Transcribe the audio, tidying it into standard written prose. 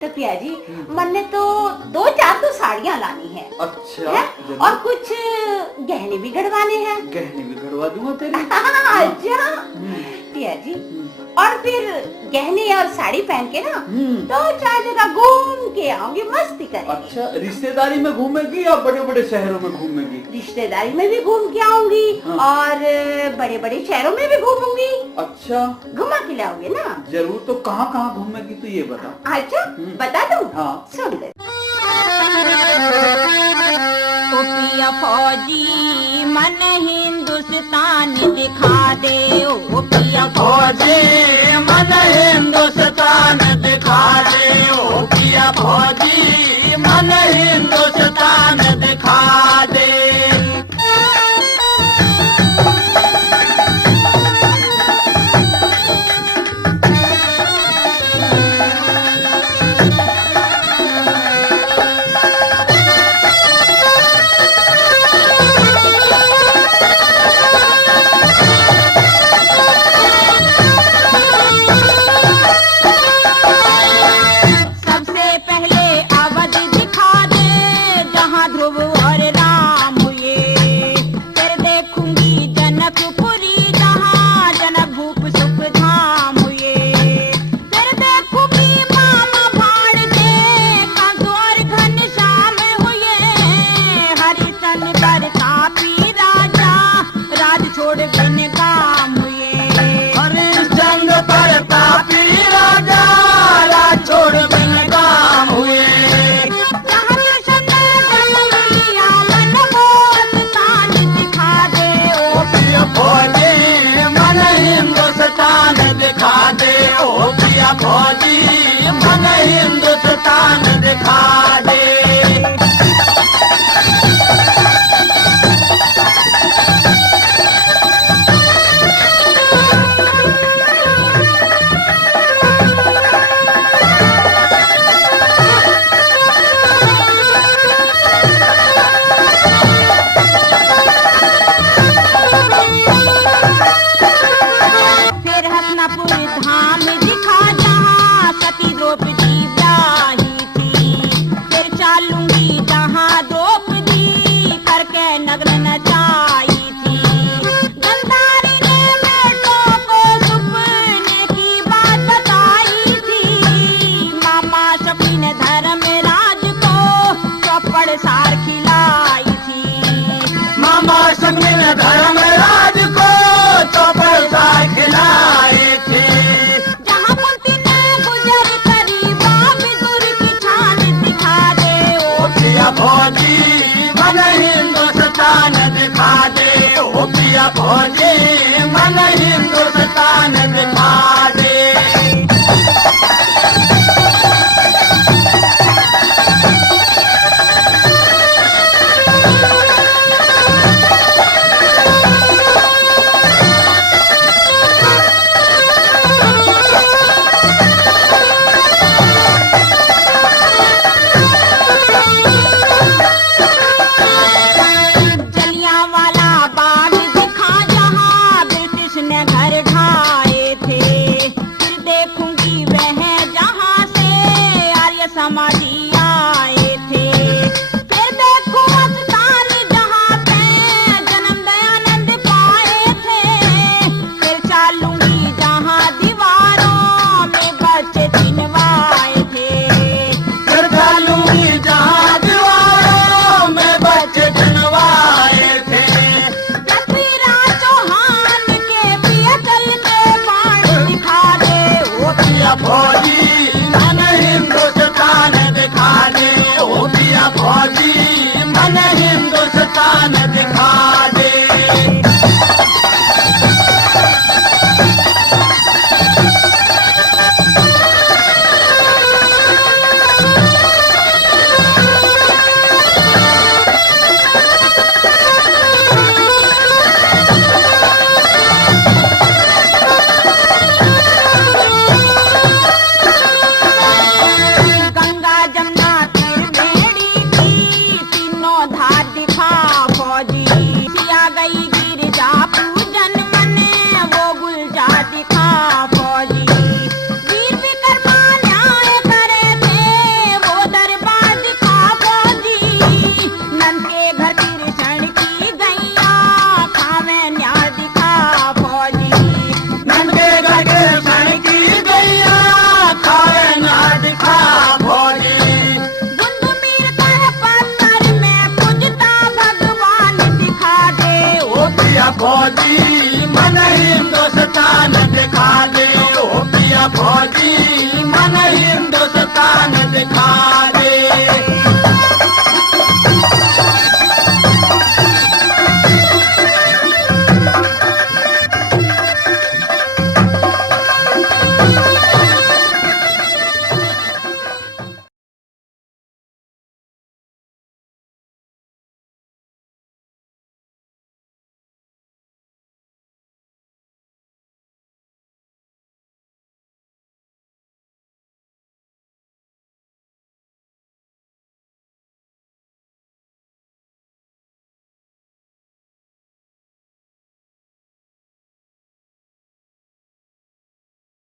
तो पिया जी मैंने तो 2-4 तो साड़ियाँ लानी है। अच्छा है? और कुछ गहने भी गढ़वाने हैं। गहने भी गढ़वा दूंगा तेरे। अच्छा पिया जी, और फिर गहने और साड़ी पहन के ना 2-4 जगह घूम के आऊंगी, मस्ती करेंगे। अच्छा, रिश्तेदारी में घूमेगी या बड़े बड़े शहरों में घूमेगी? रिश्तेदारी में भी घूम के आऊंगी और बड़े बड़े शहरों में भी घूमूंगी। अच्छा, घुमा के लाओगे ना? जरूर। तो कहाँ कहाँ घूमेगी तो ये बता। अच्छा बता दूं? हाँ सुन ले। ओ पिया फौजी मन हिंदुस्तान दिखा दे, ओ पिया फौजी मन हिंदुस्तान दिखा दे, ओ पिया फौजी मन हिंदुस्तान दिखा दे। दिखा दे, ओ पिया फौजी मन हिंदुस्तान दिखा दे। धाम दिखा जहाँ सती द्रौपदी ब्याही थी, फिर चलूंगी जहाँ द्रौपदी करके नग्न नचाई थी। गंधारी ने बेटों को सुपने की बात बताई थी, मामा शक्ति ने धर्मराज को चौपड़ सार खिलाई थी। मामा शक्ति ने धर्मराज को चौपड़ सार खिलाई। फौजी मन हिंदुस्तान दिखा दे, ओ पिया फौजी मन हिंदुस्तान दिखा दे। समाजी आए थे, फिर देखो स्थान जहाँ पे जन्म दयानंद पाए थे। फिर चलूंगी जहाँ दीवारों में बच्चे चिन्हवाए थे, फिर चलूंगी जहाँ दीवारों में बच्चे चिन्हवाए थे। पृथ्वीराज चौहान के पिया चलते बाण दिखा दे, ओ पिया फौजी मन हिंदुस्तान दिखा दे। फौजी मन हिंदुस्तान दिखा दे ओ पिया फौजी मन हिंदुस्तान